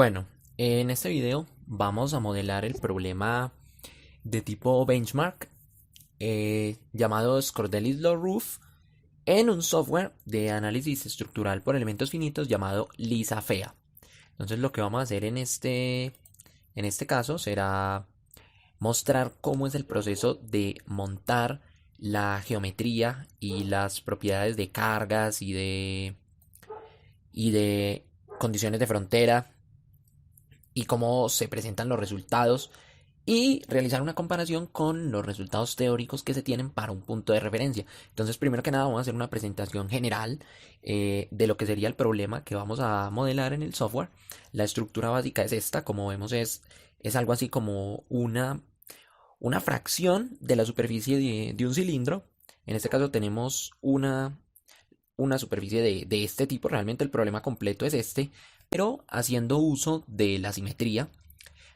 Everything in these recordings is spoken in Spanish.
Bueno, en este video vamos a modelar el problema de tipo benchmark llamado Scordelis-Low-Roof en un software de análisis estructural por elementos finitos llamado LISA-FEA. Entonces lo que vamos a hacer en este caso será mostrar cómo es el proceso de montar la geometría y las propiedades de cargas y de condiciones de frontera y cómo se presentan los resultados y realizar una comparación con los resultados teóricos que se tienen para un punto de referencia. Entonces, primero que nada, vamos a hacer una presentación general de lo que sería el problema que vamos a modelar en el software. La estructura básica es esta, como vemos es algo así como una fracción de la superficie de un cilindro. En este caso tenemos una superficie de este tipo. Realmente el problema completo es este, pero haciendo uso de la simetría,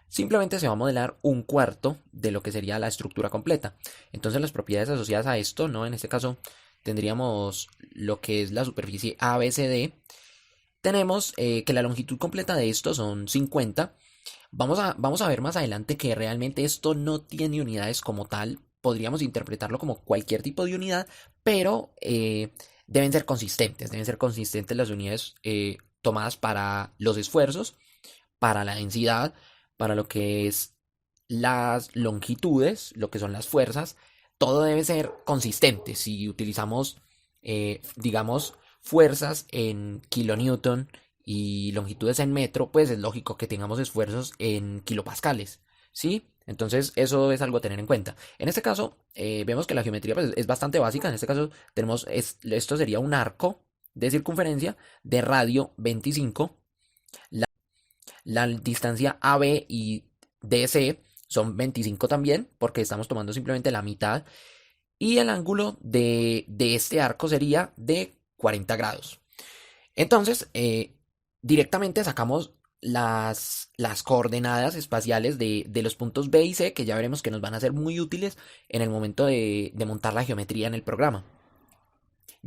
simplemente se va a modelar un cuarto de lo que sería la estructura completa. Entonces las propiedades asociadas a esto, ¿no? En este caso tendríamos lo que es la superficie ABCD. Tenemos que la longitud completa de esto son 50. Vamos a ver más adelante que realmente esto no tiene unidades como tal. Podríamos interpretarlo como cualquier tipo de unidad, pero deben ser consistentes las unidades tomadas para los esfuerzos, para la densidad, para lo que es las longitudes, lo que son las fuerzas. Todo debe ser consistente. Si utilizamos, digamos, fuerzas en kilonewton y longitudes en metro, pues es lógico que tengamos esfuerzos en kilopascales, ¿sí? Entonces eso es algo a tener en cuenta. En este caso, vemos que la geometría pues, es bastante básica. En este caso, esto sería un arco de circunferencia de radio 25. La distancia AB y DC son 25 también, porque estamos tomando simplemente la mitad. Y el ángulo de este arco sería de 40 grados. Entonces, directamente sacamos las coordenadas espaciales de los puntos B y C, que ya veremos que nos van a ser muy útiles en el momento de montar la geometría en el programa.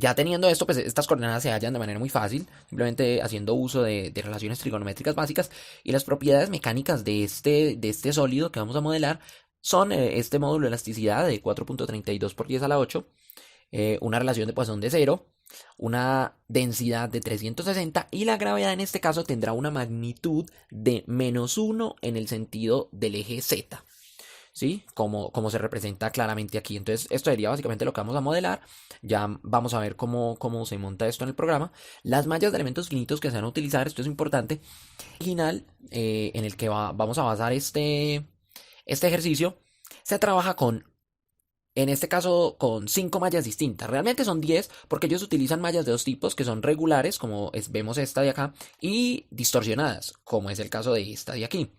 Ya teniendo esto, pues estas coordenadas se hallan de manera muy fácil, simplemente haciendo uso de relaciones trigonométricas básicas, y las propiedades mecánicas de este sólido que vamos a modelar son este módulo de elasticidad de 4.32 por 10 a la 8, una relación de Poisson de 0, una densidad de 360 y la gravedad en este caso tendrá una magnitud de -1 en el sentido del eje Z. ¿Sí? Como se representa claramente aquí. Entonces, esto sería básicamente lo que vamos a modelar. Ya vamos a ver cómo se monta esto en el programa. Las mallas de elementos finitos que se van a utilizar, esto es importante. Original, en el que vamos a basar este ejercicio, se trabaja en este caso, con 5 mallas distintas. Realmente son 10 porque ellos utilizan mallas de dos tipos, que son regulares, como vemos esta de acá, y distorsionadas, como es el caso de esta de aquí.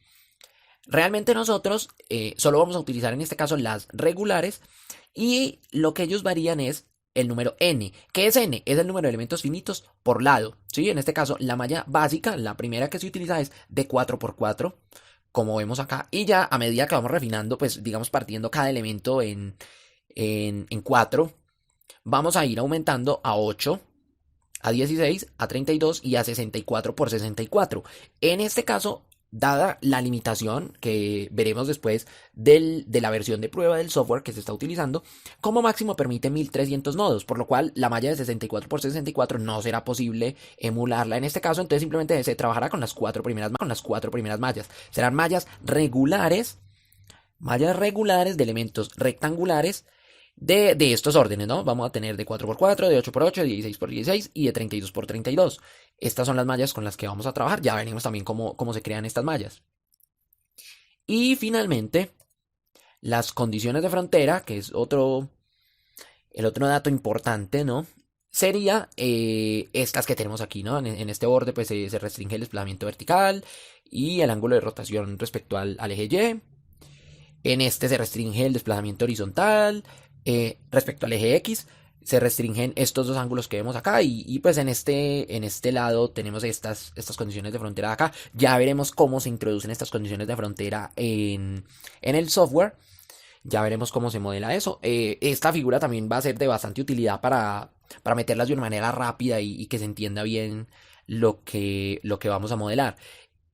Realmente nosotros solo vamos a utilizar en este caso las regulares, y lo que ellos varían es el número n. ¿Qué es n? Es el número de elementos finitos por lado. ¿Sí? En este caso la malla básica, la primera que se utiliza es de 4x4, como vemos acá. Y ya a medida que vamos refinando, pues digamos partiendo cada elemento en 4, vamos a ir aumentando a 8, a 16, a 32 y a 64 por 64. En este caso, dada la limitación que veremos después de la versión de prueba del software que se está utilizando, como máximo permite 1300 nodos, por lo cual la malla de 64 por 64 no será posible emularla en este caso. Entonces simplemente se trabajará con las cuatro primeras mallas. Serán mallas regulares de elementos rectangulares de estos órdenes, ¿no? Vamos a tener de 4x4, de 8x8, de 16x16 y de 32x32. Estas son las mallas con las que vamos a trabajar. Ya veremos también cómo se crean estas mallas. Y finalmente, las condiciones de frontera, que es el otro dato importante, ¿no? Sería estas que tenemos aquí, ¿no? En este borde pues se restringe el desplazamiento vertical y el ángulo de rotación respecto al eje Y. En este se restringe el desplazamiento horizontal. Respecto al eje X, se restringen estos dos ángulos que vemos acá. Y pues en este lado tenemos estas condiciones de frontera de acá. Ya veremos cómo se introducen estas condiciones de frontera en el software. Ya veremos cómo se modela eso. Esta figura también va a ser de bastante utilidad para meterlas de una manera rápida y que se entienda bien lo que vamos a modelar.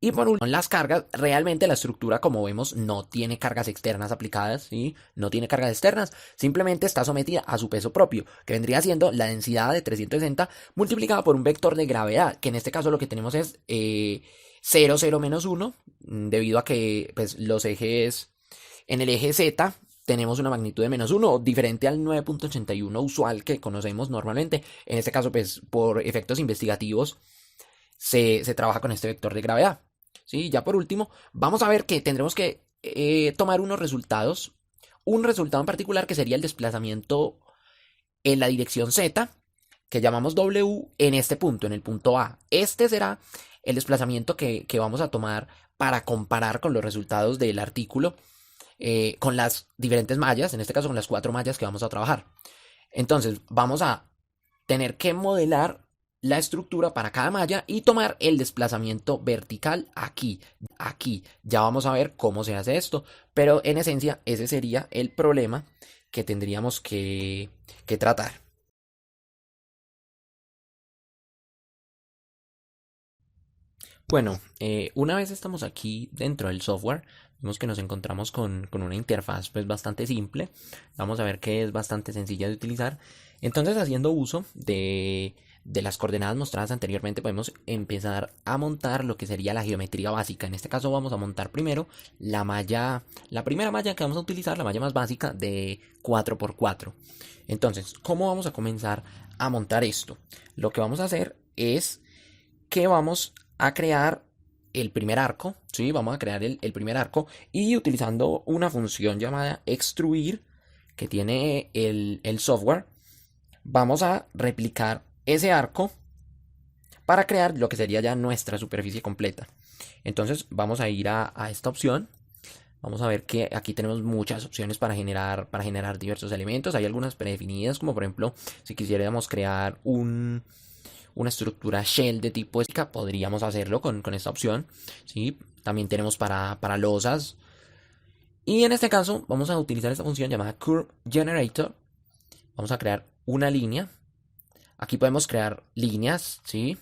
Y por último, las cargas, realmente la estructura, como vemos, no tiene cargas externas aplicadas, ¿sí? No tiene cargas externas, simplemente está sometida a su peso propio, que vendría siendo la densidad de 360 multiplicada por un vector de gravedad, que en este caso lo que tenemos es 0, 0, menos 1, debido a que pues, los ejes, en el eje Z tenemos una magnitud de menos 1, diferente al 9.81 usual que conocemos normalmente. En este caso, pues por efectos investigativos, se trabaja con este vector de gravedad. ¿Sí? Ya por último, vamos a ver que tendremos que tomar unos resultados. Un resultado en particular que sería el desplazamiento en la dirección Z, que llamamos W, en este punto, en el punto A. Este será el desplazamiento que vamos a tomar para comparar con los resultados del artículo con las diferentes mallas, en este caso con las 4 mallas que vamos a trabajar. Entonces vamos a tener que modelar la estructura para cada malla y tomar el desplazamiento vertical aquí. Aquí ya vamos a ver cómo se hace esto, pero en esencia ese sería el problema que tendríamos que tratar. Bueno, una vez estamos aquí dentro del software, vemos que nos encontramos con una interfaz pues bastante simple. Vamos a ver que es bastante sencilla de utilizar. Entonces, haciendo uso de las coordenadas mostradas anteriormente, podemos empezar a montar lo que sería la geometría básica. En este caso vamos a montar primero la primera malla que vamos a utilizar, la malla más básica de 4x4. Entonces, ¿cómo vamos a comenzar a montar esto? Lo que vamos a hacer es que vamos a crear el primer arco, ¿sí? Vamos a crear el primer arco y utilizando una función llamada extruir que tiene el software, vamos a replicar ese arco para crear lo que sería ya nuestra superficie completa. Entonces vamos a ir a esta opción. Vamos a ver que aquí tenemos muchas opciones para generar diversos elementos. Hay algunas predefinidas, como por ejemplo, si quisiéramos crear una estructura shell de tipo estática, podríamos hacerlo con esta opción, ¿sí? También tenemos para losas. Y en este caso vamos a utilizar esta función llamada Curve Generator. Vamos a crear una línea. Aquí podemos crear líneas, ¿sí?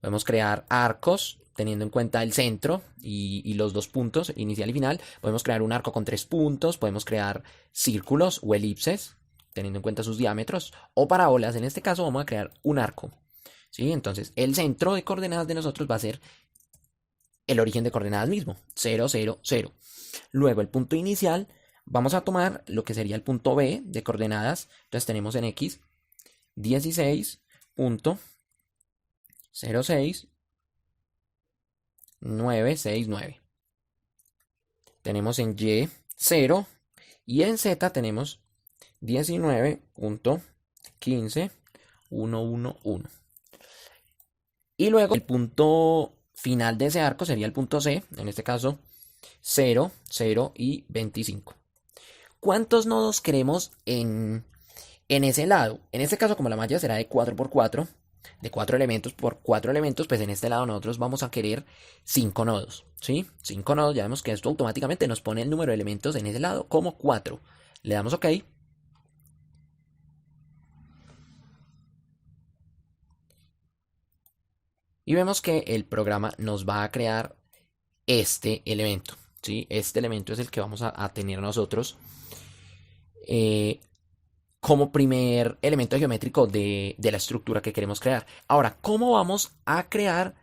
Podemos crear arcos, teniendo en cuenta el centro y los dos puntos, inicial y final. Podemos crear un arco con 3 puntos. Podemos crear círculos o elipses, teniendo en cuenta sus diámetros. O parábolas, en este caso vamos a crear un arco, ¿sí? Entonces, el centro de coordenadas de nosotros va a ser el origen de coordenadas mismo, 0, 0, 0. Luego, el punto inicial, vamos a tomar lo que sería el punto B de coordenadas. Entonces, tenemos en X 16.06.969. Tenemos en Y 0 y en Z tenemos 19.15.111. Y luego el punto final de ese arco sería el punto C, en este caso 0, 0 y 25. ¿Cuántos nodos queremos en ese lado? En este caso, como la malla será de 4x4, de 4 elementos por 4 elementos, pues en este lado nosotros vamos a querer 5 nodos, ¿sí? 5 nodos, ya vemos que esto automáticamente nos pone el número de elementos en ese lado como 4. Le damos OK. Y vemos que el programa nos va a crear este elemento, ¿sí? Este elemento es el que vamos a tener nosotros como primer elemento geométrico de la estructura que queremos crear. Ahora, ¿cómo vamos a crear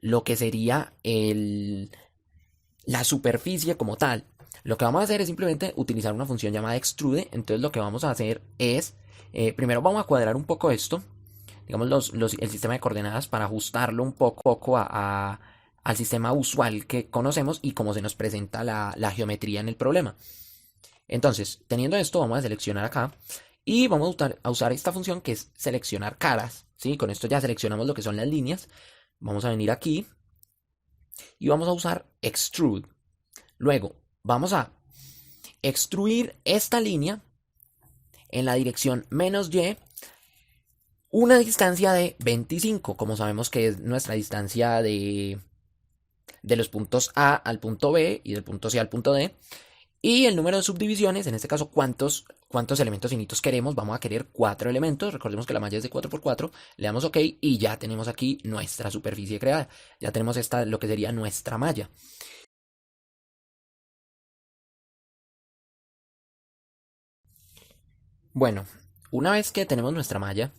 lo que sería la superficie como tal? Lo que vamos a hacer es simplemente utilizar una función llamada extrude. Entonces lo que vamos a hacer es, primero vamos a cuadrar un poco esto, digamos el sistema de coordenadas para ajustarlo un poco al sistema usual que conocemos y cómo se nos presenta la geometría en el problema. Entonces, teniendo esto, vamos a seleccionar acá y vamos a usar esta función que es seleccionar caras, ¿sí? Con esto ya seleccionamos lo que son las líneas. Vamos a venir aquí y vamos a usar extrude. Luego, vamos a extruir esta línea en la dirección -y, una distancia de 25, como sabemos que es nuestra distancia de los puntos A al punto B y del punto C al punto D. Y el número de subdivisiones, en este caso, cuántos elementos finitos queremos. Vamos a querer 4 elementos. Recordemos que la malla es de 4 por 4. Le damos OK y ya tenemos aquí nuestra superficie creada. Ya tenemos esta, lo que sería nuestra malla. Bueno, una vez que tenemos nuestra malla,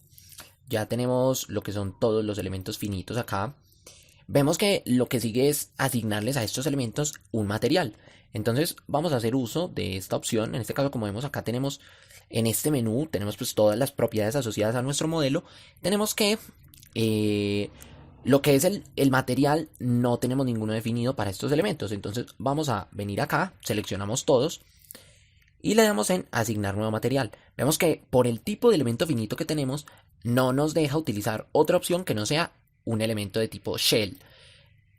ya tenemos lo que son todos los elementos finitos acá. Vemos que lo que sigue es asignarles a estos elementos un material. Entonces vamos a hacer uso de esta opción. En este caso, como vemos acá, tenemos en este menú, tenemos pues todas las propiedades asociadas a nuestro modelo. Tenemos que lo que es el material no tenemos ninguno definido para estos elementos. Entonces vamos a venir acá, seleccionamos todos y le damos en asignar nuevo material. Vemos que por el tipo de elemento finito que tenemos, no nos deja utilizar otra opción que no sea un elemento de tipo shell.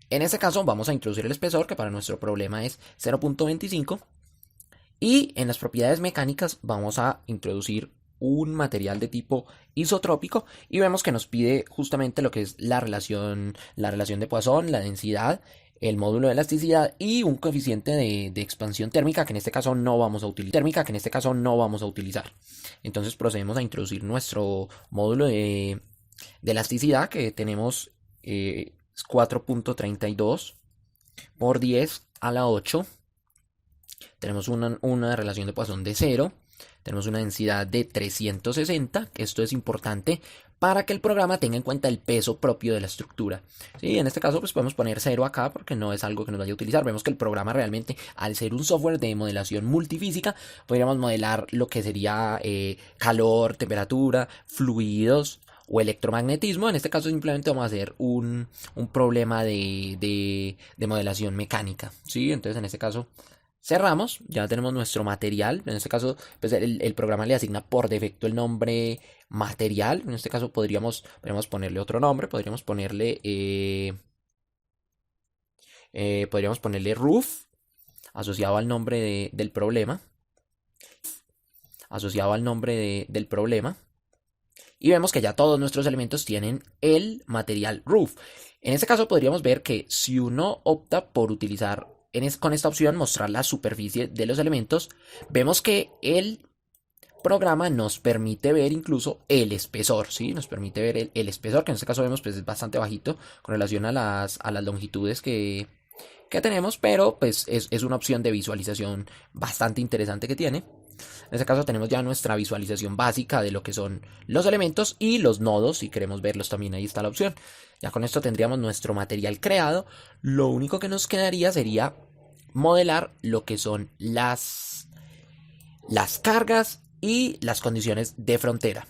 En este caso vamos a introducir el espesor, que para nuestro problema es 0.25. Y en las propiedades mecánicas vamos a introducir un material de tipo isotrópico y vemos que nos pide justamente lo que es la relación de Poisson, la densidad, el módulo de elasticidad y un coeficiente de expansión térmica que en este caso no vamos a utilizar. Entonces procedemos a introducir nuestro módulo de elasticidad, que tenemos 4.32 por 10 a la 8. Tenemos una relación de Poisson de 0. Tenemos una densidad de 360. Esto es importante para que el programa tenga en cuenta el peso propio de la estructura. ¿Sí? En este caso pues podemos poner 0 acá porque no es algo que nos vaya a utilizar. Vemos que el programa realmente, al ser un software de modelación multifísica, podríamos modelar lo que sería calor, temperatura, fluidos o electromagnetismo. En este caso simplemente vamos a hacer un problema de modelación mecánica. ¿Sí? Entonces en este caso cerramos, ya tenemos nuestro material. En este caso, pues el programa le asigna por defecto el nombre material. En este caso podríamos ponerle otro nombre, podríamos ponerle roof, asociado al nombre del problema. Y vemos que ya todos nuestros elementos tienen el material roof. En este caso podríamos ver que si uno opta por utilizar con esta opción mostrar la superficie de los elementos, vemos que el programa nos permite ver incluso el espesor, ¿sí? Nos permite ver el espesor, que en este caso vemos pues es bastante bajito con relación a las longitudes que tenemos, pero pues es una opción de visualización bastante interesante que tiene. En este caso tenemos ya nuestra visualización básica de lo que son los elementos y los nodos. Si queremos verlos también, ahí está la opción. Ya con esto tendríamos nuestro material creado. Lo único que nos quedaría sería modelar lo que son las cargas y las condiciones de frontera.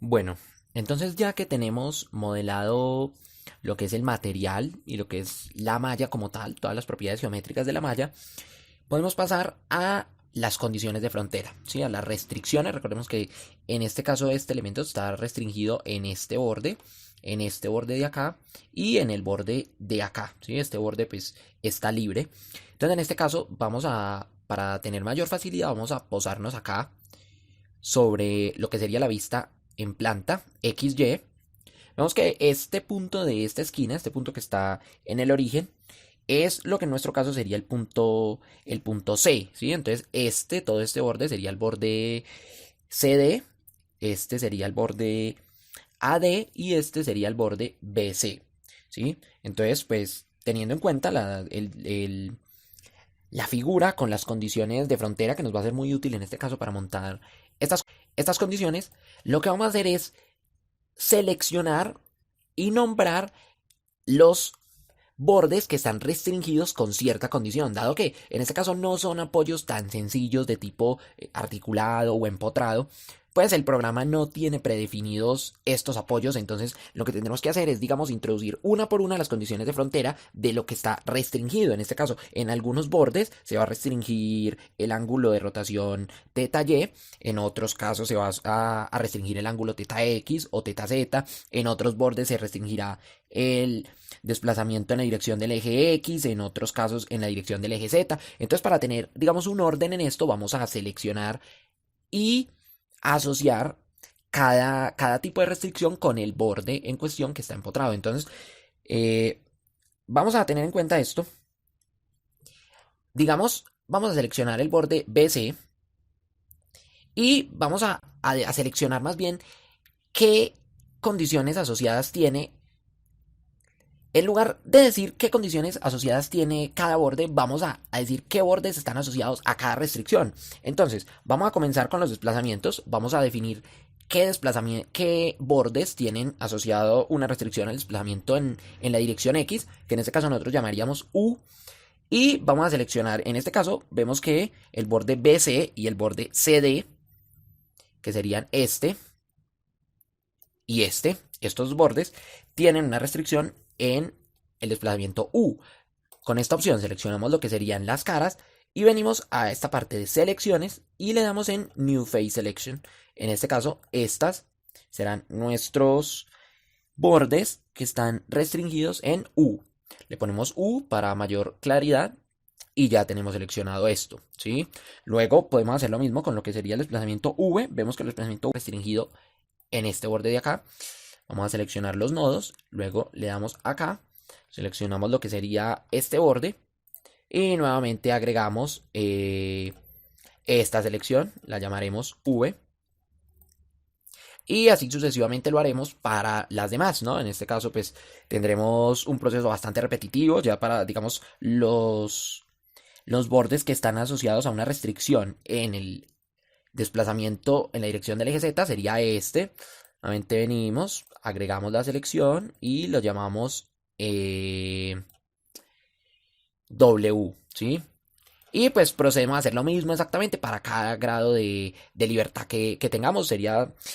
Bueno, entonces ya que tenemos modelado lo que es el material y lo que es la malla como tal, todas las propiedades geométricas de la malla, podemos pasar a las condiciones de frontera, ¿sí? A las restricciones. Recordemos que en este caso este elemento está restringido en este borde de acá y en el borde de acá, ¿sí? Este borde pues está libre. Entonces en este caso para tener mayor facilidad, vamos a posarnos acá sobre lo que sería la vista en planta XY. Vemos que este punto de esta esquina, este punto que está en el origen, es lo que en nuestro caso sería el punto C, ¿sí? Entonces todo este borde sería el borde CD, este sería el borde AD y este sería el borde BC, ¿sí? Entonces, pues teniendo en cuenta la figura con las condiciones de frontera, que nos va a ser muy útil en este caso para montar estas condiciones, lo que vamos a hacer es seleccionar y nombrar los bordes que están restringidos con cierta condición, dado que en este caso no son apoyos tan sencillos de tipo articulado o empotrado, pues el programa no tiene predefinidos estos apoyos. Entonces lo que tendremos que hacer es, digamos, introducir una por una las condiciones de frontera de lo que está restringido. En este caso, en algunos bordes se va a restringir el ángulo de rotación θ y, en otros casos se va a restringir el ángulo θ x o θ z, en otros bordes se restringirá el desplazamiento en la dirección del eje X, en otros casos en la dirección del eje Z. Entonces, para tener, digamos, un orden en esto, vamos a seleccionar y asociar cada tipo de restricción con el borde en cuestión que está empotrado. Entonces, vamos a tener en cuenta esto. Digamos, vamos a seleccionar el borde BC y vamos a seleccionar más bien qué condiciones asociadas tiene. En lugar de decir qué condiciones asociadas tiene cada borde, vamos a decir qué bordes están asociados a cada restricción. Entonces, vamos a comenzar con los desplazamientos. Vamos a definir qué bordes tienen asociado una restricción al desplazamiento en la dirección X, que en este caso nosotros llamaríamos U. Y vamos a seleccionar, en este caso, vemos que el borde BC y el borde CD, que serían este y estos bordes, tienen una restricción en el desplazamiento U. Con esta opción seleccionamos lo que serían las caras y venimos a esta parte de selecciones y le damos en New Face Selection. En este caso, estas serán nuestros bordes que están restringidos en U. Le ponemos U para mayor claridad y ya tenemos seleccionado esto, ¿sí? Luego podemos hacer lo mismo con lo que sería el desplazamiento V. Vemos que el desplazamiento V es restringido en este borde de acá. Vamos a seleccionar los nodos, luego le damos acá, seleccionamos lo que sería este borde y nuevamente agregamos esta selección, la llamaremos V. Y así sucesivamente lo haremos para las demás, ¿no? En este caso, pues tendremos un proceso bastante repetitivo ya para, digamos, los bordes que están asociados a una restricción en el desplazamiento en la dirección del eje Z sería este. Nuevamente venimos, agregamos la selección y lo llamamos W, ¿sí? Y pues procedemos a hacer lo mismo exactamente para cada grado de libertad que tengamos.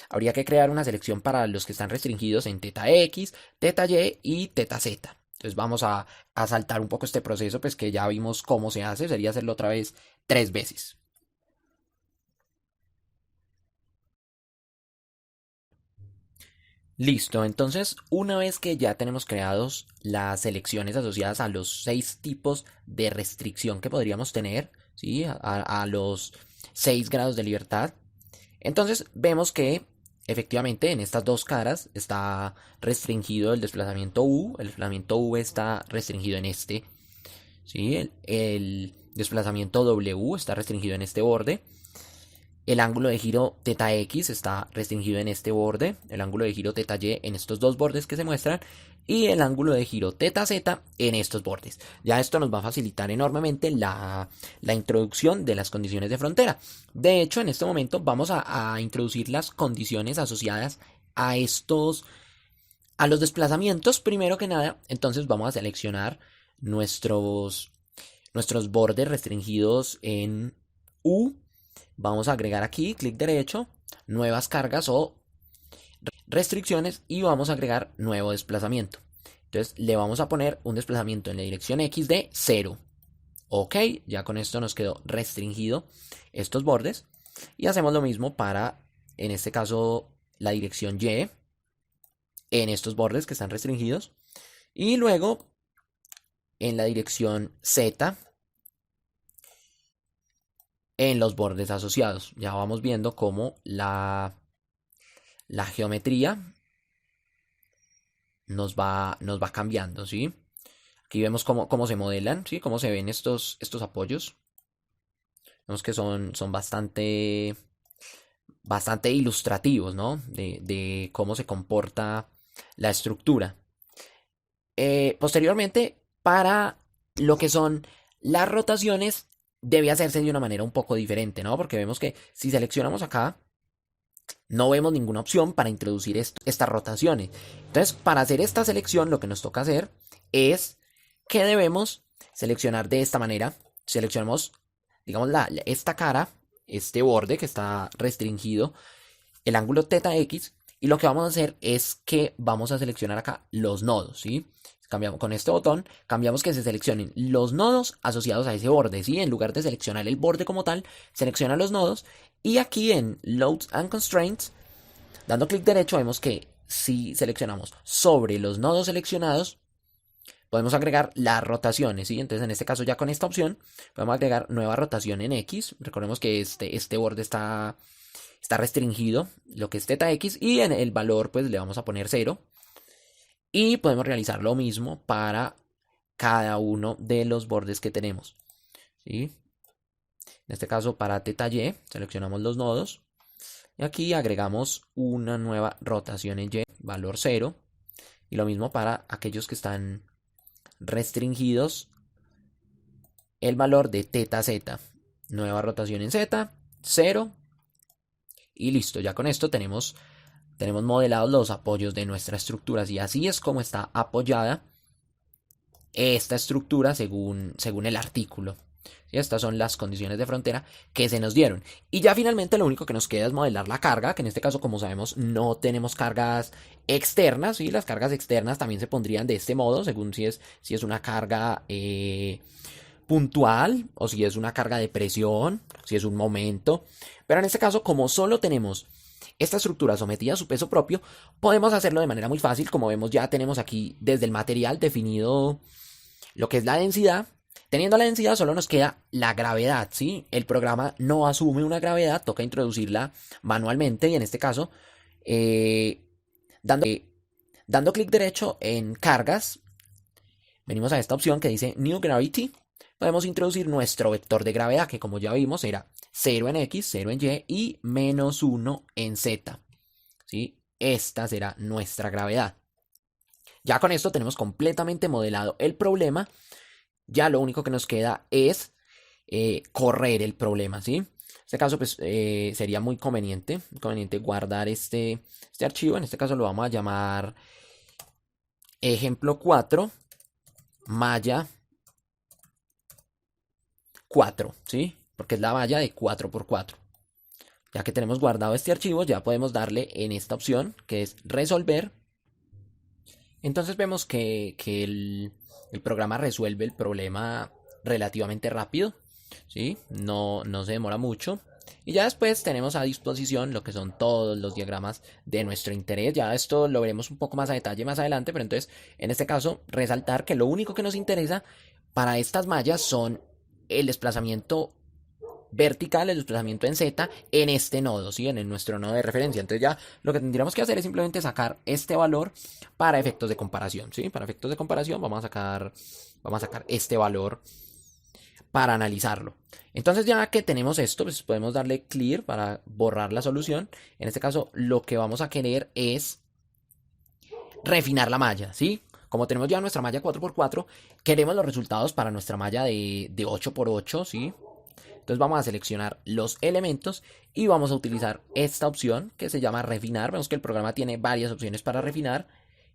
Habría que crear una selección para los que están restringidos en teta X, teta Y y teta Z. Entonces vamos a saltar un poco este proceso, pues que ya vimos cómo se hace. Sería hacerlo otra vez 3 veces. Listo, entonces una vez que ya tenemos creados las selecciones asociadas a los 6 tipos de restricción que podríamos tener, ¿sí? A los 6 grados de libertad, entonces vemos que efectivamente en estas dos caras está restringido el desplazamiento U, el desplazamiento V está restringido en este, ¿sí? El desplazamiento W está restringido en este borde. El ángulo de giro teta X está restringido en este borde, el ángulo de giro teta Y en estos dos bordes que se muestran y el ángulo de giro teta Z en estos bordes. Ya esto nos va a facilitar enormemente la introducción de las condiciones de frontera. De hecho, en este momento vamos a introducir las condiciones asociadas a a los desplazamientos. Primero que nada, entonces vamos a seleccionar nuestros bordes restringidos en U. Vamos a agregar aquí, clic derecho, nuevas cargas o restricciones y vamos a agregar nuevo desplazamiento. Entonces le vamos a poner un desplazamiento en la dirección X de 0. Ok, ya con esto nos quedó restringido estos bordes. Y hacemos lo mismo para, en este caso, la dirección Y en estos bordes que están restringidos. Y luego en la dirección Z en los bordes asociados. Ya vamos viendo cómo la geometría nos va cambiando, ¿sí? Aquí vemos cómo se modelan, ¿sí? Cómo se ven estos apoyos. Vemos que son bastante ilustrativos, ¿no? De cómo se comporta la estructura. Posteriormente, para lo que son las rotaciones, debe hacerse de una manera un poco diferente, ¿no? Porque vemos que si seleccionamos acá, no vemos ninguna opción para introducir estas rotaciones. Entonces, para hacer esta selección, lo que nos toca hacer es que debemos seleccionar de esta manera. Seleccionamos, digamos, esta cara, este borde que está restringido, el ángulo teta X, y lo que vamos a hacer es que vamos a seleccionar acá los nodos, ¿sí? Cambiamos con este botón, cambiamos que se seleccionen los nodos asociados a ese borde, ¿sí? En lugar de seleccionar el borde como tal, selecciona los nodos. Y aquí en Loads and Constraints, dando clic derecho, vemos que si seleccionamos sobre los nodos seleccionados, podemos agregar las rotaciones, ¿sí? Entonces en este caso ya con esta opción, podemos agregar nueva rotación en X. Recordemos que este borde está restringido, lo que es teta X, y en el valor pues le vamos a poner 0. Y podemos realizar lo mismo para cada uno de los bordes que tenemos, ¿sí? En este caso para teta y, seleccionamos los nodos. Y aquí agregamos una nueva rotación en Y, valor 0. Y lo mismo para aquellos que están restringidos, el valor de teta z. Nueva rotación en Z, 0. Y listo, ya con esto tenemos modelados los apoyos de nuestra estructura. Y así es como está apoyada esta estructura según el artículo. ¿Sí? Estas son las condiciones de frontera que se nos dieron. Y ya finalmente lo único que nos queda es modelar la carga, que en este caso, como sabemos, no tenemos cargas externas. ¿Sí? Las cargas externas también se pondrían de este modo, según si es una carga puntual o si es una carga de presión, si es un momento. Pero en este caso, como solo tenemos esta estructura sometida a su peso propio, podemos hacerlo de manera muy fácil. Como vemos, ya tenemos aquí desde el material definido lo que es la densidad. Teniendo la densidad solo nos queda la gravedad, ¿sí? El programa no asume una gravedad, toca introducirla manualmente y en este caso, dando clic derecho en cargas, venimos a esta opción que dice New Gravity. Podemos introducir nuestro vector de gravedad, que como ya vimos era 0 en X, 0 en Y y menos 1 en Z. ¿Sí? Esta será nuestra gravedad. Ya con esto tenemos completamente modelado el problema. Ya lo único que nos queda es correr el problema, ¿sí? En este caso, pues, sería muy conveniente guardar este archivo. En este caso lo vamos a llamar ejemplo 4, malla 4, ¿sí? Porque es la malla de 4×4. Ya que tenemos guardado este archivo, ya podemos darle en esta opción, que es resolver. Entonces vemos que el programa resuelve el problema relativamente rápido, ¿sí? No se demora mucho. Y ya después tenemos a disposición lo que son todos los diagramas de nuestro interés. Ya esto lo veremos un poco más a detalle más adelante, pero entonces en este caso resaltar que lo único que nos interesa para estas mallas son el desplazamiento vertical, el desplazamiento en Z en este nodo, ¿sí? En nuestro nodo de referencia. Entonces ya lo que tendríamos que hacer es simplemente sacar este valor para efectos de comparación, ¿sí? Para efectos de comparación vamos a sacar este valor para analizarlo. Entonces ya que tenemos esto, pues podemos darle clear para borrar la solución. En este caso lo que vamos a querer es refinar la malla, ¿sí? Como tenemos ya nuestra malla 4×4, queremos los resultados para nuestra malla de 8×8, ¿sí? Entonces vamos a seleccionar los elementos y vamos a utilizar esta opción que se llama refinar. Vemos que el programa tiene varias opciones para refinar.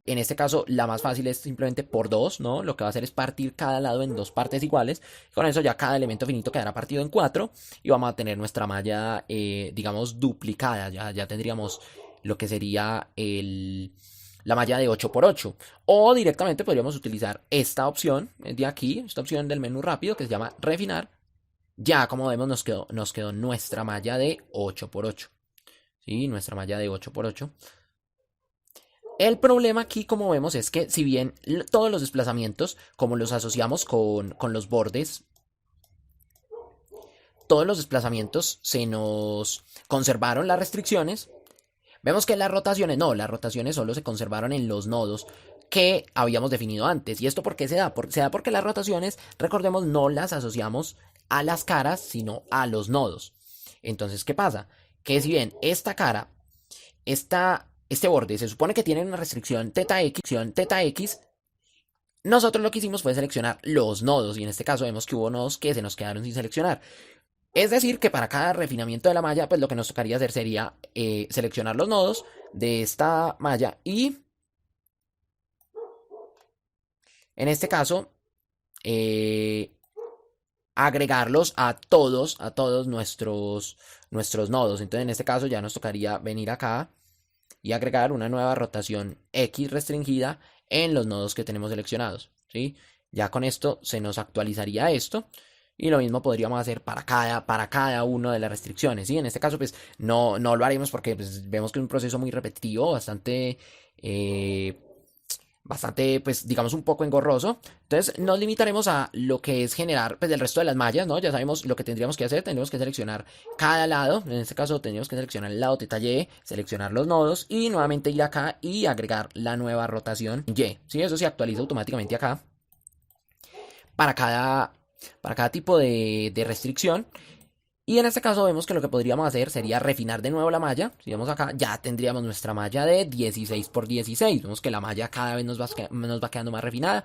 En este caso la más fácil es simplemente por 2, ¿no? Lo que va a hacer es partir cada lado en 2 partes iguales. Con eso ya cada elemento finito quedará partido en 4 y vamos a tener nuestra malla, digamos, duplicada. Ya tendríamos lo que sería la malla de 8×8. O directamente podríamos utilizar esta opción de aquí, esta opción del menú rápido que se llama refinar. Ya como vemos nos quedó nuestra malla de 8×8. ¿Sí? Nuestra malla de 8×8. El problema aquí, como vemos, es que si bien todos los desplazamientos, como los asociamos con los bordes, todos los desplazamientos se nos conservaron las restricciones, vemos que las rotaciones solo se conservaron en los nodos que habíamos definido antes. ¿Y esto por qué se da? Se da porque las rotaciones, recordemos, no las asociamos a las caras, sino a los nodos. Entonces, ¿qué pasa? Que si bien esta cara, este borde se supone que tiene una restricción teta x, nosotros lo que hicimos fue seleccionar los nodos y en este caso vemos que hubo nodos que se nos quedaron sin seleccionar. Es decir, que para cada refinamiento de la malla, pues lo que nos tocaría hacer sería seleccionar los nodos de esta malla y en este caso agregarlos a todos nuestros nodos. Entonces en este caso ya nos tocaría venir acá y agregar una nueva rotación X restringida en los nodos que tenemos seleccionados, ¿sí? Ya con esto se nos actualizaría esto y lo mismo podríamos hacer para cada una de las restricciones, ¿sí? En este caso pues no lo haremos porque pues, vemos que es un proceso muy repetitivo, bastante pues digamos un poco engorroso. Entonces nos limitaremos a lo que es generar pues el resto de las mallas, ¿no? Ya sabemos lo que tendríamos que hacer, tendríamos que seleccionar cada lado, en este caso tendríamos que seleccionar el lado teta y, seleccionar los nodos y nuevamente ir acá y agregar la nueva rotación Y, ¿sí? Eso se actualiza automáticamente acá. para cada tipo de restricción. Y en este caso vemos que lo que podríamos hacer sería refinar de nuevo la malla. Si vemos acá, ya tendríamos nuestra malla de 16 por 16. Vemos que la malla cada vez nos va quedando más refinada.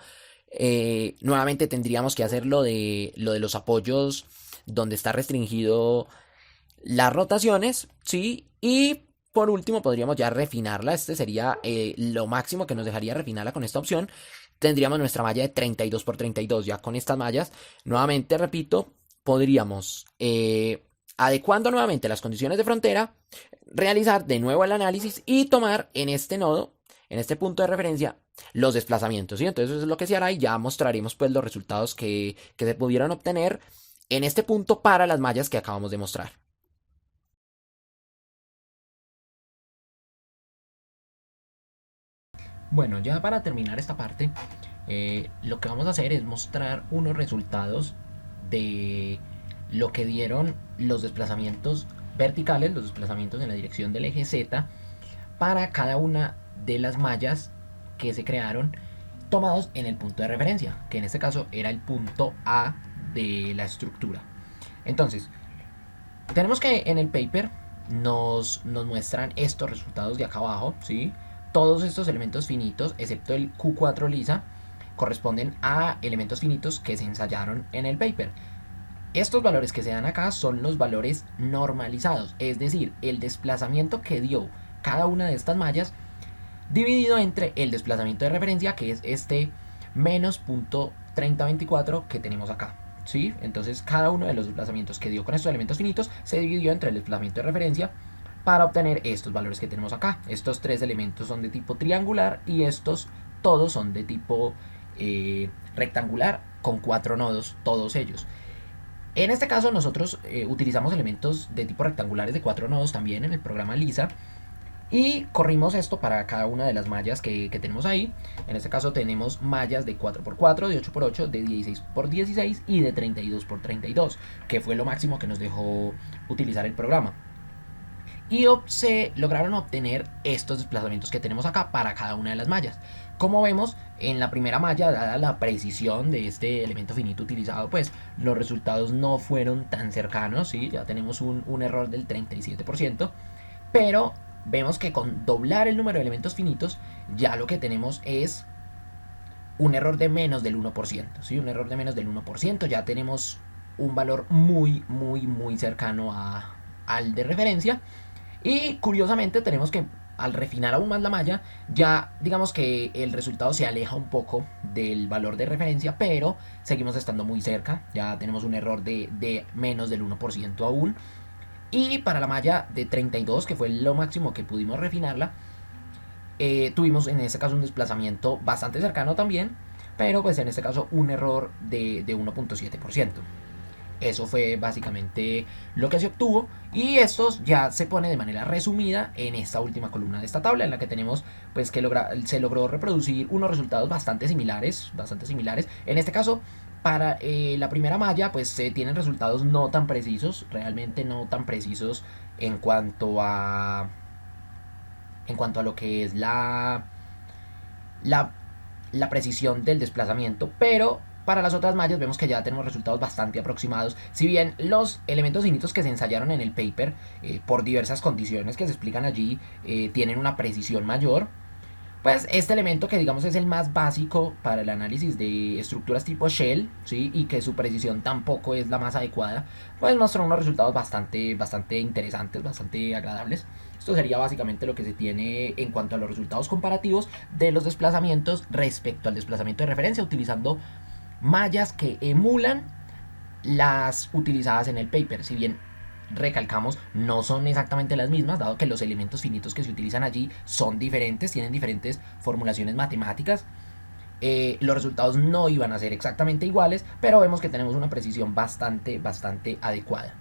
Nuevamente tendríamos que hacer lo de los apoyos donde está restringido las rotaciones, ¿sí? Y por último podríamos ya refinarla. Este sería lo máximo que nos dejaría refinarla con esta opción. Tendríamos nuestra malla de 32 por 32. Ya con estas mallas, nuevamente repito, podríamos, adecuando nuevamente las condiciones de frontera, realizar de nuevo el análisis y tomar en este nodo, en este punto de referencia, los desplazamientos, ¿sí? Entonces eso es lo que se hará y ya mostraremos pues los resultados que se pudieron obtener en este punto para las mallas que acabamos de mostrar. Bueno, ya para terminar esta parte, lo que vamos a hacer es mostrar unos resultados de lo que dieron los desplazamientos verticales, los desplazamientos en la dirección del eje Z, para cada una de las mallas que se crearon tomados en el punto de referencia, que en este caso era el punto A de la estructura. Entonces, tenemos que en el paper nos muestran estos resultados de acá abajo, ¿sí? Todos estos elementos finitos, excepto el Q4 lisa, corresponden a elementos finitos que se ensayaron en el paper. Estos valores que se dan acá son los valores normalizados, es decir, el desplazamiento que dio cada una de estas mallas dividido entre el desplazamiento de referencia, que es este menos .3024 que tenemos acá. ¿Sí? Entonces cada uno de los desplazamientos que dio con estos elementos finitos se dividió entre el desplazamiento de referencia para obtener estos valores que tenemos acá. Estos tres elementos son de tipo triangular y estos todos son de tipo rectangular con 4 nodos, todos ellos. En este caso nosotros utilizamos elementos de tipo rectangulares de 4 nodos también en el programa LISA. Y corrimos esto para cada una de las mallas que tenemos ahí. En este caso tenemos mallas de 4x4, de 8x8, de 16x16 y de 32x32, que fue lo máximo que nos dejó utilizar el programa. Y se lograron obtener estos desplazamientos que tenemos acá para cada una de las mallas. Como vemos, en la primera malla, dada la precisión de este elemento finito utilizado, pues los resultados no fueron tan cercanos, ¿sí? Ya tenemos un error del 37%, pero vemos que con doblar el número de elementos finitos, ya lo que tenemos es un error de menos del 1%, ¿sí? Un error de menos del 1%, ya tenemos un valor muy, muy, muy cercano al de referencia. Y curiosamente tenemos que al refinar aún más la malla, ya digamos que el resultado se aleja un poco del valor de referencia, pero seguimos estando muy cerca, ya tenemos un error de menos del 1% aún. Y para la malla de 32, que fue lo máximo que pudimos refinarla, tuvimos en este caso un desplazamiento bastante cercano también, pero pues en este caso un error de 1.7%. Eso fue básicamente lo que se obtuvo y esto ya se pone de manera resumida en esta última columna de esta tabla en la que tenemos pues que se logró reproducir unos resultados bastante similares. En este caso para la primera malla pues se tienen resultados no tan precisos, realmente no tan precisos en cuanto a lo que es la precisión del desplazamiento, pero para las otras mallas vemos que ya tenemos resultados bastante aproximados. Si bien los elementos finitos que se ensayaron en el paper, por diversas condiciones que se explican allí, tienen una precisión mayor, pues este elemento que digamos es el más básico para el análisis de estructuras tipo shell, ¿sí? Y que su precisión tampoco es la más adecuada, pues mostró unos resultados bastante interesantes, bastante agradables. Esto sería básicamente lo que se tiene en cuanto a los resultados comparativos de los desplazamientos respecto al desplazamiento de referencia, utilizando mallas que emulan las utilizadas en el paper. Si bien recalcamos, no son exactamente las mismas, dado que los elementos finitos que se utilizan allí son diferentes, tienen diferentes formulaciones matemáticas. Los resultados no iban a ser exactamente iguales, pero vemos que tenemos una precisión bastante adecuada.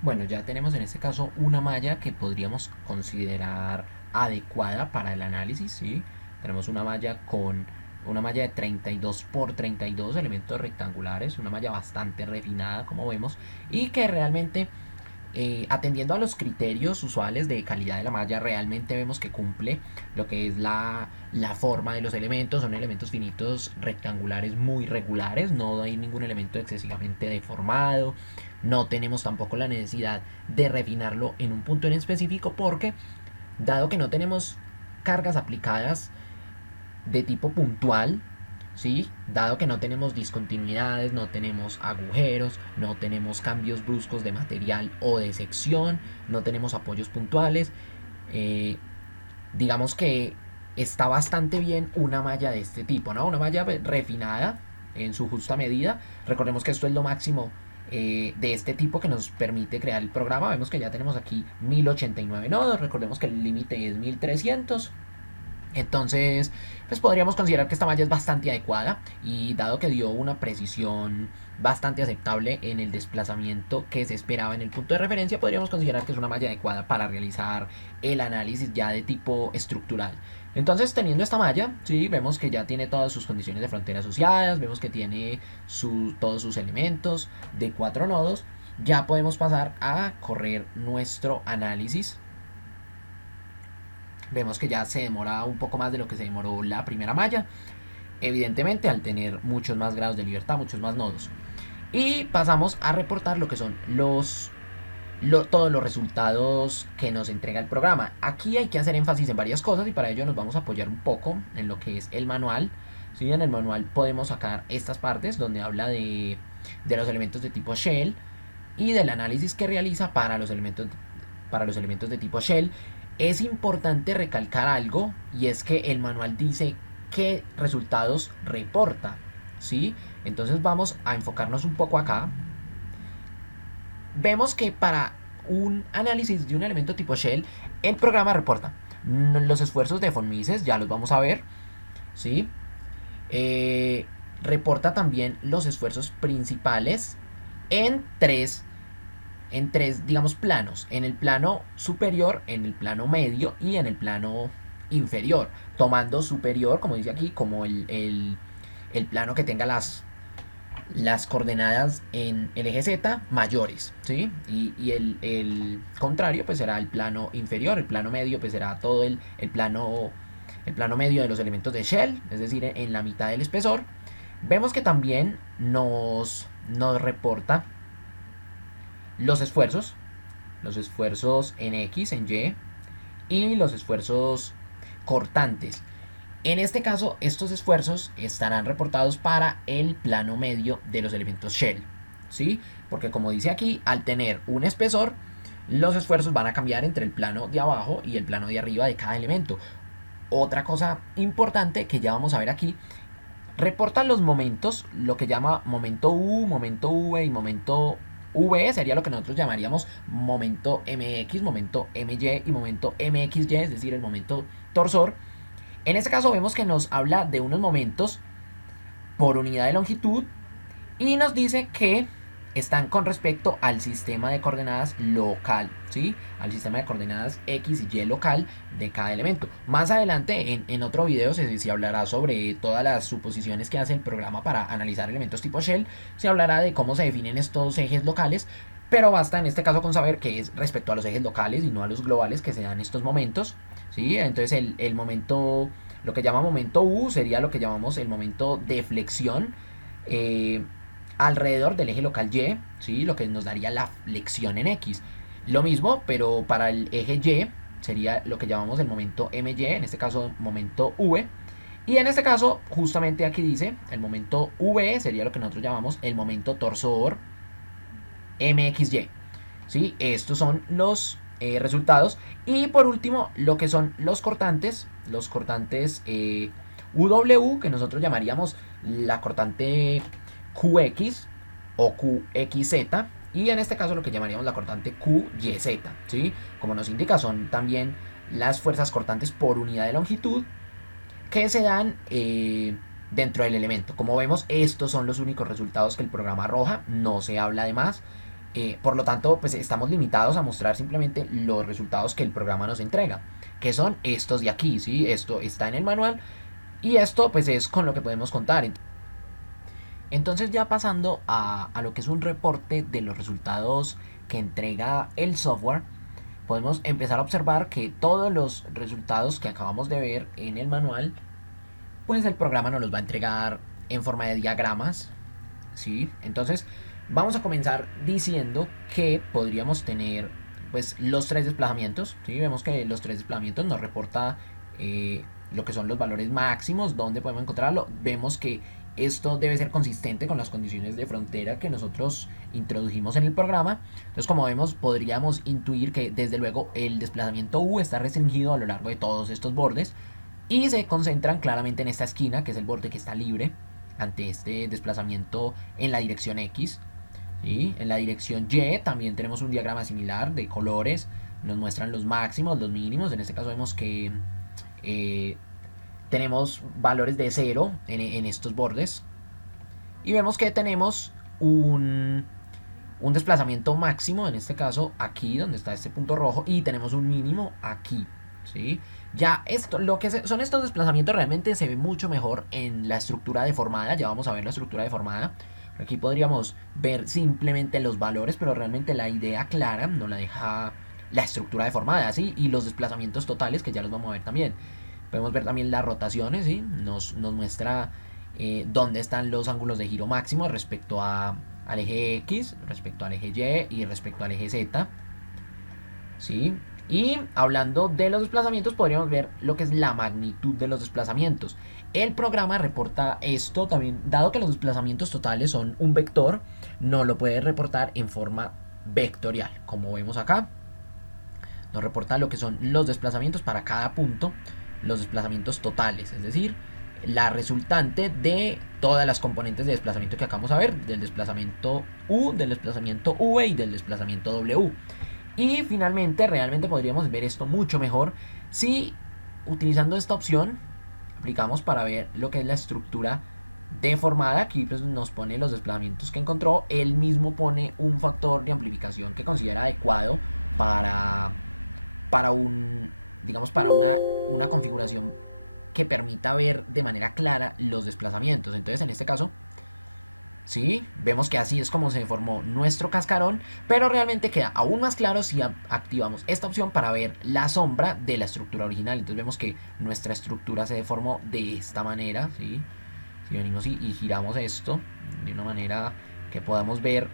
Bueno, ya tenemos en este caso una malla que podríamos considerar adecuada para el análisis, ¿sí? Tenemos una malla de 32 por 32 elementos rectangulares, una malla bastante refinada como vemos y que realmente atendiendo a los criterios usuales de calidad de la malla, realmente vemos que cumple lo que es la forma de los elementos. Son elementos finitos rectangulares muy regulares, no hay ningún elemento excesivamente deformado. No tenemos tampoco la necesidad de refinarlo en un punto en específico, porque dado que no tenemos cargas aplicadas de tipo puntual, ¿sí? Dado que no tenemos discontinuidades, no tenemos agujeros, no tenemos cambios bruscos de material o de sección, no tenemos apoyos puntuales, eh, digamos que está bastante bien una malla de este tipo, ¿no? Una malla refinada en su justa medida. Recordemos que esto es lo máximo de este tipo que nos permite crear el programa. Vemos que ya tenemos aquí 1089 nodos. Recordemos que el límite es 1300. Entonces, pues podríamos considerar que esta malla es bastante adecuada, y dado que dio una precisión bastante aceptable en el desplazamiento que se esperaba en el punto de referencia, podríamos considerar que es una malla adecuada para realizar el análisis ya de tipo estructural. Entonces, teniendo esta malla, sí, vemos que ya tiene todas sus condiciones de frontera asociadas, vemos que tiene todos sus elementos de 4 nodos. Ya podemos pasar a correr nuestro análisis. Vemos que ya se demora un poco más de lo que se demoró la primera malla, evidentemente al tener muchos más grados de libertad, muchos más nodos. Y pasamos a reportar lo que son todos los resultados que nos entrega el programa. Aquí hay que hacer énfasis en varias cosas, y para ello nos vamos a apoyar un poco en lo que es el manual. ¿Sí? En el manual podemos sacar estas partes donde habla de los elementos de tipo shell y del análisis que realiza para los elementos de tipo shell. Es importante recalcar algo, y es que el manual dice qué resultados reporta, ¿sí? Entonces vamos a enfocarnos un poco acá. Vemos que para un análisis de un elemento tipo shell, el programa reporta los esfuerzos de von Mises, ya los vamos a ver, ¿sí? Reporta también los esfuerzos principales en tres, digamos, planos: en el plano superior, en el plano medio y en el plano inferior, tomando superior, como dice aquí, como el plano que tenga las coordenadas en el eje Z mayores, ¿sí? Y el contrario pues será el plano inferior. El plano medio pues será todo el plano medio de los elementos de shell, es decir, en la mitad del espesor. Vemos que también nos reporta los esfuerzos en X, en Y, y los esfuerzos cortantes. En este caso, estos esfuerzos estarán reportados para el plano medio de los elementos shell, ¿sí? Porque como dice aquí, al tener un espesor, los esfuerzos van a cambiar entre el plano de abajo y el plano de arriba de cada elemento. Otra cosa importante que ya vamos a ver aquí: reportan los momentos, lo que llama momento U, momento V y momento V. Sería lo que nosotros llamaríamos momento MX, momento MY y momento MXY, es decir, el momento torsor. En este caso vemos que nos habla de unos momentos por unidad de longitud, y nos dice que están con respecto al sistema de coordenadas local, ¿sí? Al sistema de coordenadas X y Y local de cada elemento. Más adelante en otro video se hablará sobre todas las suposiciones que hace el programa para analizar elementos tipo shell. Se hablará de cómo se definen estos ejes locales, pero basta en este caso con saber que es respecto a los ejes locales y no a los globales que se dan estos momentos, ¿sí? Entonces el momento, lo que llama momento U, sería lo que llamamos el momento de flexión alrededor del eje local Y, ¿sí? Lo que nos daría la flexión en X. Lo mismo, pero para el eje Y, sería lo que llamamos el momento MY, en este caso momento V. Y en este caso, justamente aquí dice, el momento V sería lo que nosotros llamamos el momento torsor MXY, ¿sí? Estos son los resultados. Y por último, lo que son los cortantes UW, que nosotros llamaríamos la cortante QX o QXZ, y en este caso lo que llamaríamos la cortante QYZ, ¿sí? Como nos indica, son también las fuerzas cortantes por unidad de longitud que se dan dentro del elemento. Como vemos, estos son los únicos resultados que el programa arroja, no se habla de más. Por lo tanto, pues estamos limitados a mostrar simplemente los resultados que el programa nos entrega, que son estos de aquí, ¿sí? Esto está en el manual, y esto pues es con lo que podemos contar. Entonces, ya pasando a lo que es un reporte de los resultados que entrega el software, podemos empezar a observar que todos los resultados que acabamos de ver en el manual, pues el programa nos los va a entregar en forma de diagramas, ¿sí? Entonces, vamos a comenzar diciendo que podríamos tener pues los tres desplazamientos, ¿sí? Vemos que los tres desplazamientos nos reporta lo que son los valores máximos, dónde podemos encontrarlo. Vemos que esto debe ser consistente con las condiciones de frontera que nosotros introdujimos en el programa. Entonces, como vemos, podríamos intuir que desde luego el desplazamiento U está restringido a lo largo de todos estos bordes y se concentran claramente en esta esquina, que es el borde que está libre ante este desplazamiento en la dirección X. ¿Sí? En la dirección Y también tenemos un diagrama similar de colores, nos muestran los máximos, los mínimos. En este caso vemos que tenemos valores de 0 en estos bordes y vemos que tenemos un desplazamiento máximo, en este caso aquí donde está este punto rojo, y tenemos un mínimo aquí, ¿sí? Ya esto, lo que son estos desplazamientos realmente se ve mucho mejor en la estructura deformada. Ya vamos a ver la estructura deformada. Aquí podríamos ver simplemente los valores, pero realmente la idea clara nos la deja la estructura deformada, ¿sí? Y los desplazamientos totales, que ya los vamos a ver también. Podemos ver también las rotaciones, ¿sí? Nos muestra dónde están los ángulos de giro máximo respecto al eje X, respecto al eje Y y respecto al eje Z, ¿sí? Y hablando de los desplazamientos, podríamos ver lo que es la magnitud de los desplazamientos. El programa reporta esto también, dado que los desplazamientos totales son un vector, no lo puede reportar en forma vectorial, como vemos acá. Nos reporta lo que son los desplazamientos para cada punto, los desplazamientos totales, es decir, la resultante de todas las componentes de desplazamiento que acabamos de ver, del desplazamiento U, del desplazamiento V y del desplazamiento W. Y finalmente, realmente podríamos ver esto mucho mejor si utilizando esta opción aplicamos para ver lo que es la estructura deformada. Aquí pues nos pone los desplazamientos que encontró. Él mismo pone un factor de amplificación que considera adecuado para digamos, para una configuración que permita ver de manera clara los desplazamientos. Entonces, en este caso, ¿sí? Vemos que así es como se formó nuestro cascarón, pero realmente queda aún más claro si activamos esta opción para ver la sombra de la estructura original. Entonces vemos que nuestra estructura se deformó de esta manera, ¿sí? Si venimos y giramos esto de una manera que podamos ver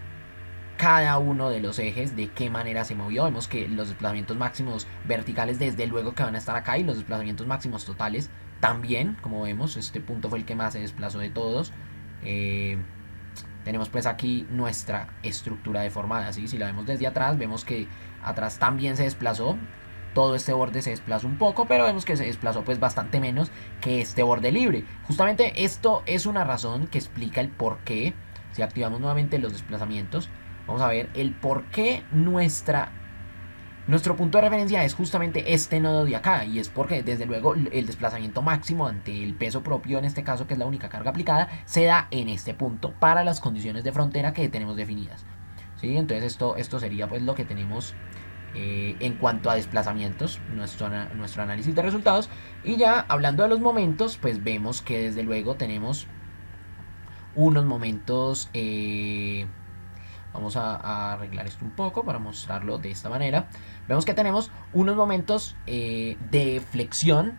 cada uno de los ejes, de qué manera se movió. Vemos que los desplazamientos máximos verticales desde luego que van a estar acá, y los desplazamientos máximos totales también, como vemos, este punto fue el que más se desplazó de todos. Tenemos pues aquí nuestra estructura deformada, ¿sí? Si la vemos desde atrás, vemos que atrás también se desplazó. Todo este borde se desplazó un poco, pero vemos que se desplazó pues bastante menos que este borde libre. Justamente esto es una razón que explica el por qué, si activamos nuevamente los desplazamientos, vamos a ver el por qué nuestro punto de referencia es justamente este nodo de acá, y es porque desde luego el desplazamiento máximo ante el peso propio, en este caso que es la única carga aplicada, se da en este punto para las condiciones de frontera que tenemos definidas, ¿sí? Entonces esto sería pues lo que tenemos en cuanto a desplazamientos, nuestro análisis de resultados. Y ya hablando de los momentos, pues vemos que desde luego tenemos unos momentos... Vamos a arreglar esto un poco para mostrarlo de esta manera. Vemos que tenemos unos momentos de flexión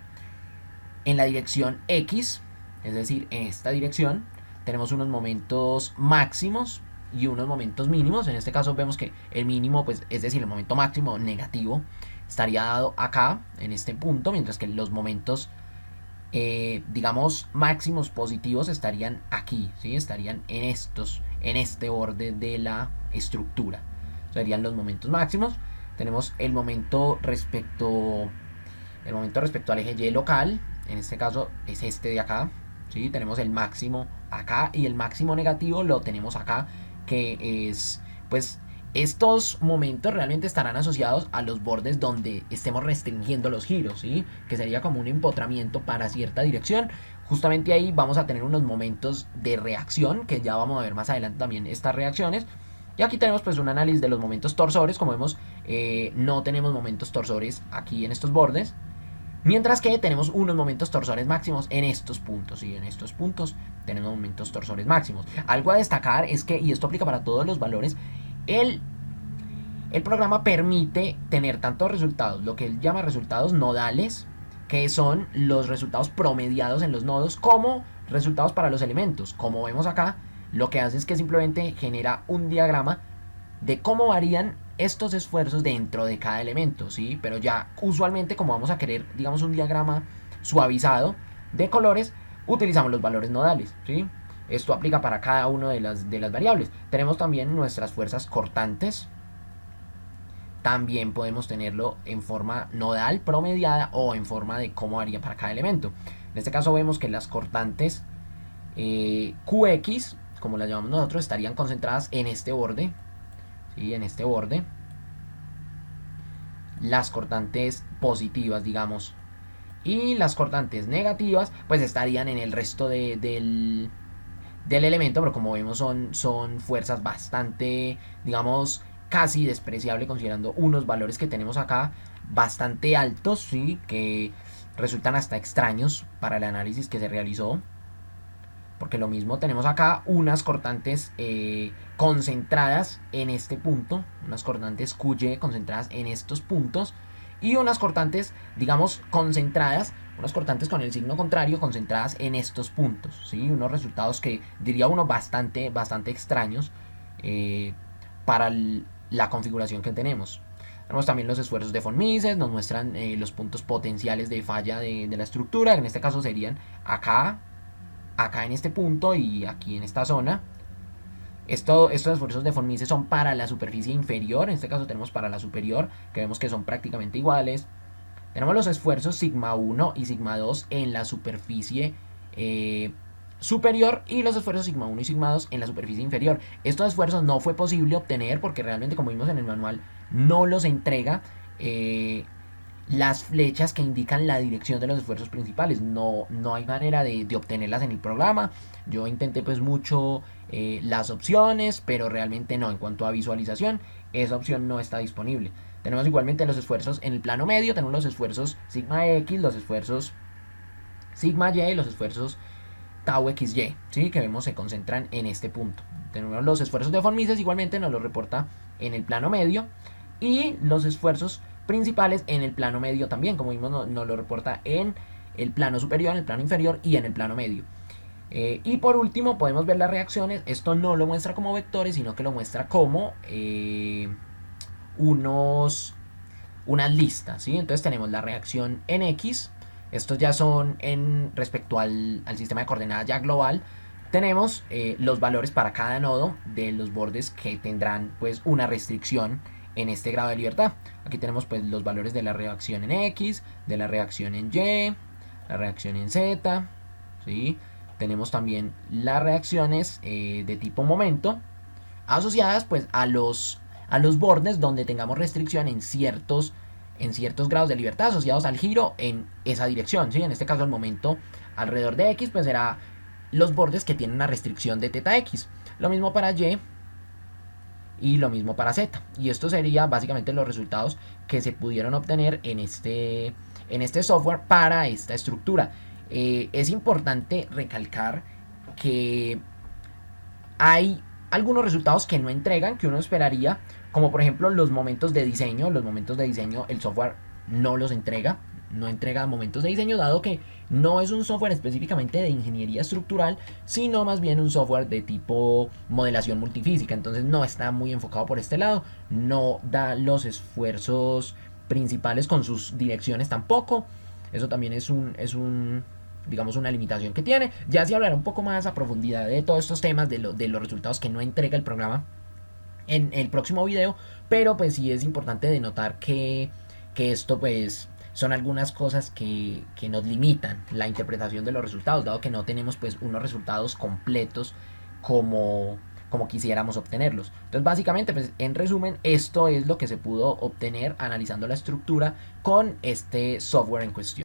en la dirección X, es decir, en esta dirección. Tenemos unos momentos máximos y unos momentos mínimos. En este caso vemos que el mínimo, pues, es decir, el momento máximo negativo, estaría dado acá, en este punto, mientras que los momentos digamos máximos positivos estarían aquí, ¿sí? Estarían en este borde de la estructura. Serían los momentos máximos. Tenemos el momento respecto al eje Y local, en este caso es este de acá, ¿sí? Tenemos el máximo acá y el máximo negativo lo tenemos acá, que es pues estos momentos realmente estarán asociados a los bordes donde estemos restringiendo los giros, ¿sí? Que sería como un empotramiento para cierta dirección. Justamente ahí vamos a tener unos momentos de reacción, que ya vamos a ver más adelante también estas reacciones. Y aquí tenemos pues un análisis de los momentos torsores. Como vemos, no tenemos momentos torsores aquí en estos bordes, mientras que tenemos unos momentos torsores máximos en estos puntos, y en estos puntos tenemos momentos torsores máximos. Algo a destacar es que, y esto aplica para todos los valores, el programa permite tener tantos resultados, lo que él llama resultados nodales, que son los resultados promediados en los nodos, como resultados para los elementos. Como vemos acá, lo que hace es que simplemente genera un diagrama de cómo varían estos esfuerzos dentro de cada elemento, ¿sí? Pero ya usualmente, como vamos a querer, digamos, un diagrama suavizado de colores, utilizamos los valores nodales, ¿sí? Esto aplica para cada una de las variables. Tenemos también nuestras fuerzas cortantes. También podemos tenerlo en forma nodal promediada o en forma de cómo varía para cada elemento. En este caso vemos que las cortantes QX, como las llamamos nosotros, estarían concentradas en este borde, ¿sí? En este borde. Las cortantes positivas, digamos, y las cortantes negativas, pues estarían en el resto del elemento, pero como vemos son fuerzas bastante, digamos, casi despreciable, considerando unos valores que tenemos acá bastante altos, ¿sí? Que resultan hasta extraños para el análisis que se realizó. Porque lo mismo tenemos acá unas cortantes concentradas en este punto, unas cortantes QY concentradas en estos puntos, y unas cortantes, digamos, concentradas, unas cortantes con el signo contrario concentradas en estos puntos, ¿sí? Unos resultados que diría uno bastante extraños para la configuración que tenemos. Tenemos también los esfuerzos de von Mises, nos muestran los puntos potenciales de falla de la estructura, que en este caso serían acá en este punto y aquí en esta zona. Estos esfuerzos de von Mises son para la superficie inferior, en este caso tenemos para la superior, que vemos que son prácticamente iguales. Tenemos los esfuerzos sigma 1 y sigma 2 en la superficie superior y los esfuerzos sigma 1 y sigma 2 en la superficie inferior. Estos esfuerzos no fue posible obtener porque realmente, como vimos en el manual, no los entrega las flechas que indican la dirección de los esfuerzos principales. No hay manera de obtenerlas en el programa. Yo intenté pues mucho las opciones, pero realmente no. En cuanto a visualización, esa opción no está disponible. Tenemos igualmente los esfuerzos en el plano medio. Tenemos los esfuerzos sigma x, los esfuerzos sigma y, los esfuerzos tau xy, ¿sí? Que vemos se concentran en este punto. Tenemos los esfuerzos de von Mises, igualmente nos los reporta en el plano medio, y los esfuerzos principales en el plano medio también, como vimos nos lo reporta en el plano superior, en el plano inferior y en el plano medio. Y por último podemos ver las reacciones. Esto no lo muestra como vectores, sino que lo muestra como unas listas, ¿sí? Entonces tenemos la reacción en X. Estos ya son respecto al sistema de coordenadas ya global. Tenemos los valores para cada nodo de los bordes que tendrán pues una restricción en este grado de libertad. Aquí tenemos pues los valores de la reacción en X, de la reacción en Y, la reacción en Z, ¿sí? Tenemos también las reacciones de tipo momento asociadas pues a los bordes donde tengamos restricción en ciertos grados de libertad asociados al giro en esa dirección, ¿sí? En este caso el momento alrededor de X pues será los bordes que tienen una restricción de θ x. Lo mismo para Y y lo mismo para Z. Y esto sería básicamente los resultados que se pudieron obtener en este software para esta estructura. Es importante recalcar que hay algunos resultados que no entregan, que uno esperaría, como por ejemplo los momentos de diseño. Los momentos de diseño el software no los entrega, no entrega momentos de diseño, dado que no es un software específicamente de ingeniería estructural, sino más bien un software de tipo modelación multifísica. Entonces no está muy enfocado por este lado, no da los esfuerzos principales con sus direcciones tampoco. Eso también es digamos una limitación que tiene. Ya se hablará un poco más a profundidad de todos estos temas, de los resultados que no entrega el programa en el próximo video, pero pues sí es importante denotar que esto pues son algunas cosas que nos limitan la interpretación de los resultados, dado que no tenemos pues unos resultados completos como quisiéramos obtenerlos. Entonces básicamente pues en resumen esto es lo que se pudo obtener analizando la estructura con este software en cuestión.